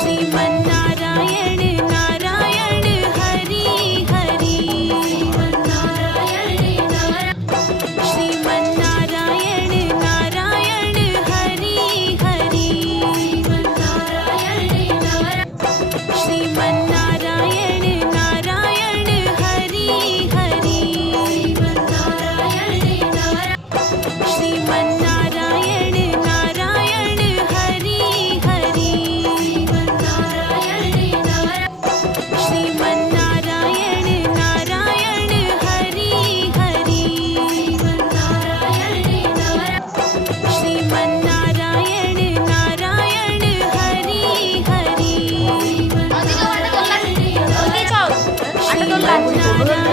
Sriman Narayana Narayan Hari Hari Sriman Narayana Narayan Hari Hari Sriman Narayana Narayan Hari Hari Sriman Narayana Narayan Hari Hari Sriman Narayana Narayan Hari Hari Sriman Narayana Narayan Hari Hari Sriman Narayana